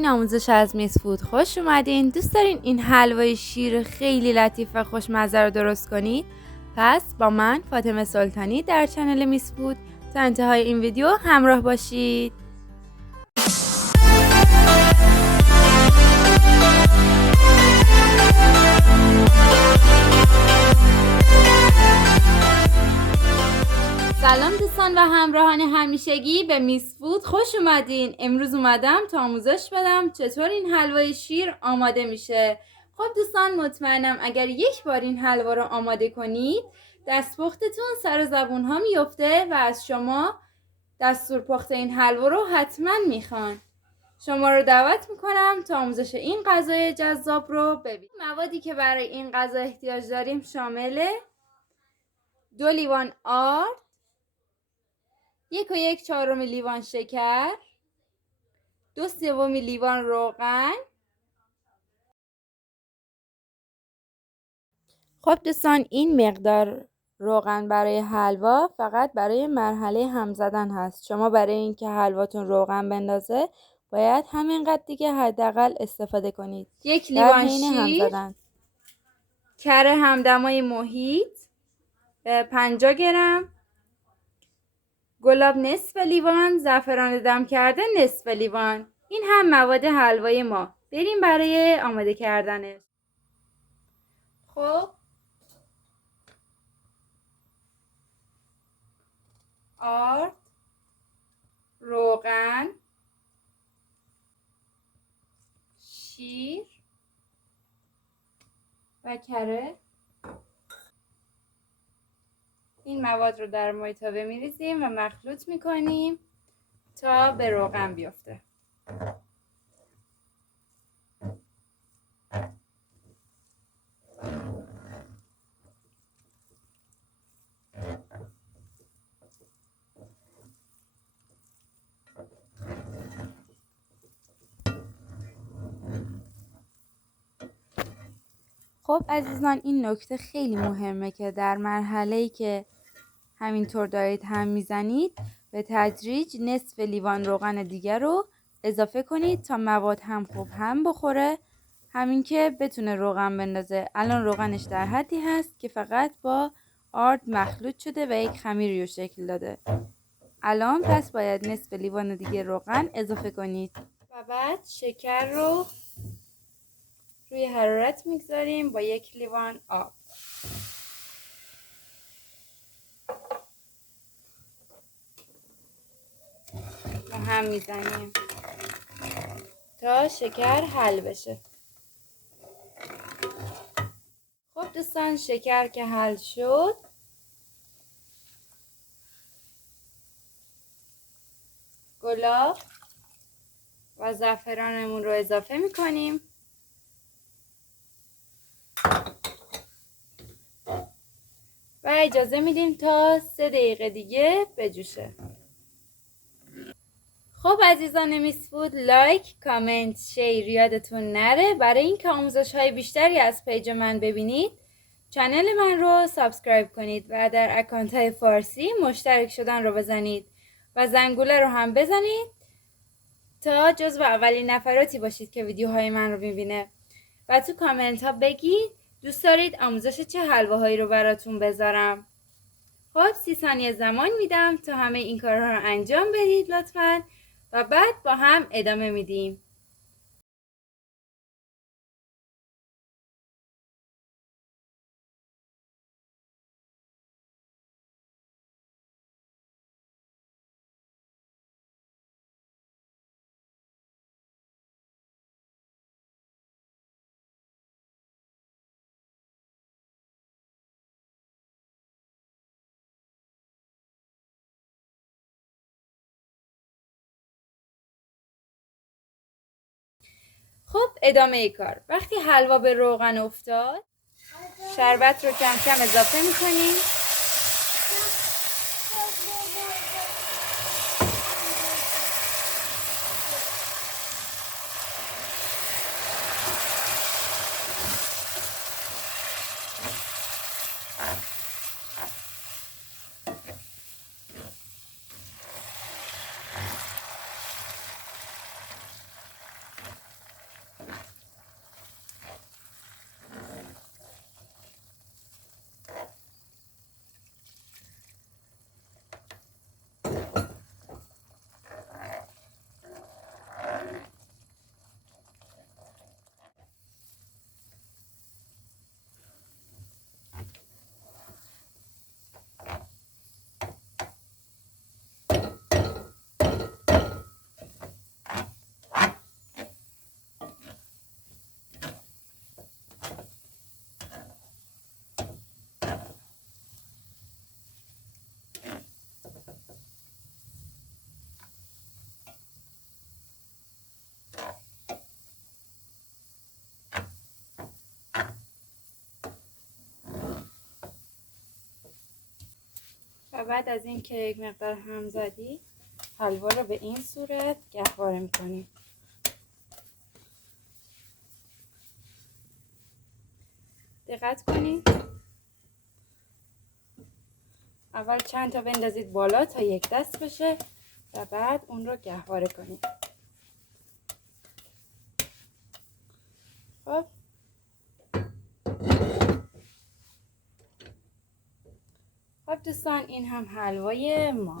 این آموزش از میس فود خوش اومدین. دوست دارین این حلوای شیر خیلی لطیف و خوشمزه رو درست کنید؟ پس با من فاطمه سلطانی در چنل میس فود تا انتهای این ویدیو همراه باشید. سلام دوستان و همراهان همیشگی به میس فود خوش اومدین. امروز اومدم تا آموزش بدم چطور این حلوای شیر آماده میشه. خب دوستان مطمئنم اگر یک بار این حلوا رو آماده کنید دستپختتون سر زبون ها میفته و از شما دستور پخت این حلوا رو حتما میخوان. شما رو دعوت میکنم تا آموزش این غذای جذاب رو ببینید. موادی که برای این غذا احتیاج داریم شامل 2 لیوان آرد، 1 و 1/4 لیوان شکر، 2/3 لیوان روغن. خب دوستان این مقدار روغن برای حلوا فقط برای مرحله هم زدن هست. شما برای اینکه حلواتون روغن بندازه باید همینقدر دیگه حداقل استفاده کنید. 1 لیوان شیر، کره همدمای محیط 50 گرم، گلاب نصف لیوان، زعفران دم کرده نصف لیوان. این هم مواد حلوای ما. بریم برای آماده کردنش. خب آرد، روغن، شیر و کره. این مواد رو در مایتابه میریزیم و مخلوط میکنیم تا به روغن بیفته. خب عزیزان این نکته خیلی مهمه که در مرحله‌ای که همینطور دارید هم میزنید به تدریج نصف لیوان روغن دیگر رو اضافه کنید تا مواد هم خوب هم بخوره، همین که بتونه روغن بندازه. الان روغنش در حدی هست که فقط با آرد مخلوط شده و یک خمیری رو شکل داده. الان پس باید نصف لیوان دیگه روغن اضافه کنید و بعد شکر رو روی حرارت میگذاریم با 1 لیوان آب. و هم میزنیم تا شکر حل بشه. خب دوستان شکر که حل شد گلاب و زعفرانمون رو اضافه میکنیم و اجازه میدیم تا 3 دقیقه دیگه بجوشه. خب عزیزان میس فود لایک، کامنت، شیر یادتون نره. برای اینکه آموزش های بیشتری از پیج من ببینید چنل من رو سابسکرایب کنید و در اکانت های فارسی مشترک شدن رو بزنید و زنگوله رو هم بزنید تا جزو اولین نفراتی باشید که ویدیوهای من رو میبینه. و تو کامنت ها بگید دوست دارید آموزش چه حلواهایی رو براتون بذارم. خب 30 ثانیه زمان میدم تا همه این کارها رو انجام بدید لطفاً و بعد با هم ادامه میدیم. خب ادامه کار. وقتی حلوا به روغن افتاد شربت رو کم کم اضافه میکنیم و بعد از این که یک مقدار هم زدی حلوا رو به این صورت گهواره میکنیم. دقت کنید اول چند تا بندازید بالا تا یک دست بشه و بعد اون رو گهواره کنید. خب دوستان این هم حلوای ما.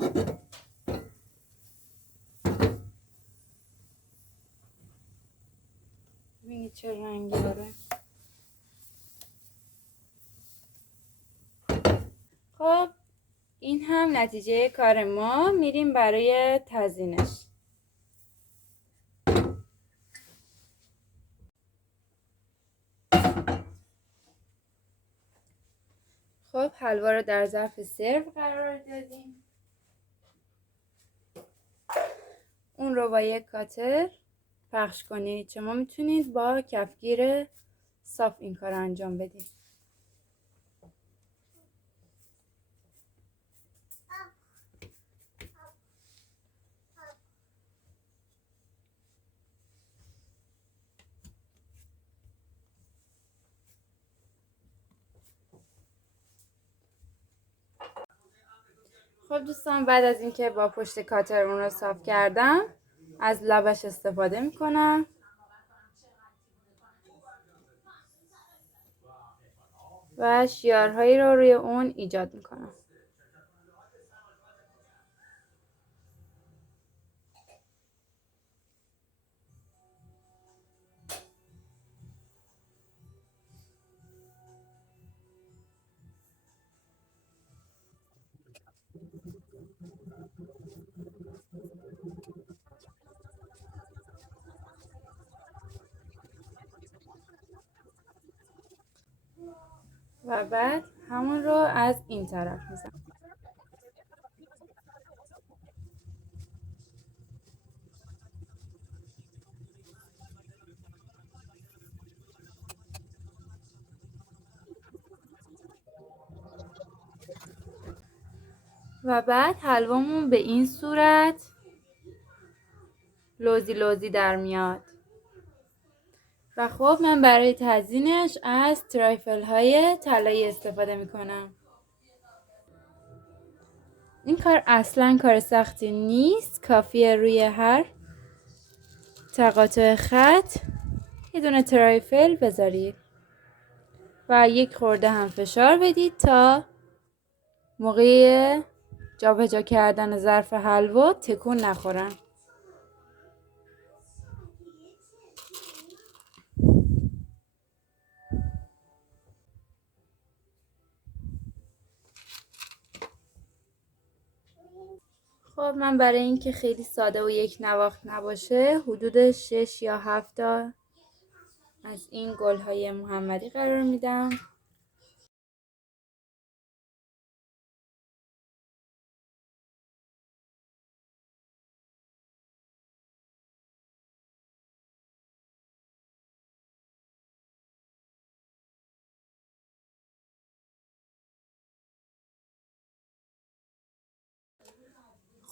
ببینید چه رنگی داره. خب این هم نتیجه کار ما. میریم برای تزیینش. خب حلوا رو در ظرف سرو قرار دادیم. اون رو با یک کاتر پخش کنید. شما میتونید با کفگیر صاف این کار رو انجام بدید. خب دوستان بعد از اینکه با پشت کاتر اون رو صاف کردم از لبش استفاده میکنم و شیارهایی رو روی اون ایجاد میکنم. و بعد همون رو از این طرف میزنم. و بعد حلوامون به این صورت لوزی لوزی در میاد. و خب من برای تزیینش از ترایفل های طلایی استفاده میکنم. این کار اصلا کار سختی نیست. کافیه روی هر تقاطع خط یه دونه ترایفل بذارید و یک خورده هم فشار بدید تا موقع جابجا کردن ظرف حلوا تکون نخورن. خب من برای اینکه خیلی ساده و یک نواخت نباشه حدود 6 یا 7 تا از این گل‌های محمدی قرار میدم.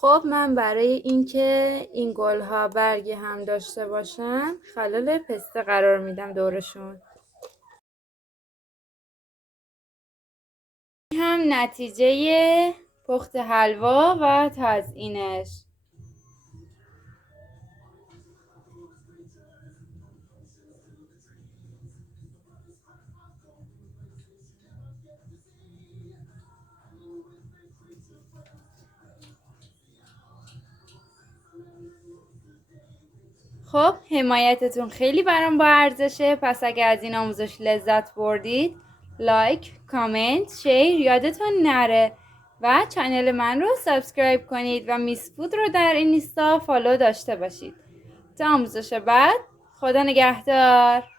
خب من برای اینکه این گل‌ها برگ هم داشته باشن خلال پسته قرار میدم دورشون. این هم نتیجه پخت حلوا و تزیینش. خب حمایتتون خیلی برام با ارزشه. پس اگر از این آموزش لذت بردید لایک، کامنت، شیر یادتون نره و چنل من رو سابسکرایب کنید و میس فود رو در اینستا فالو داشته باشید. تا آموزش بعد خدا نگهدار.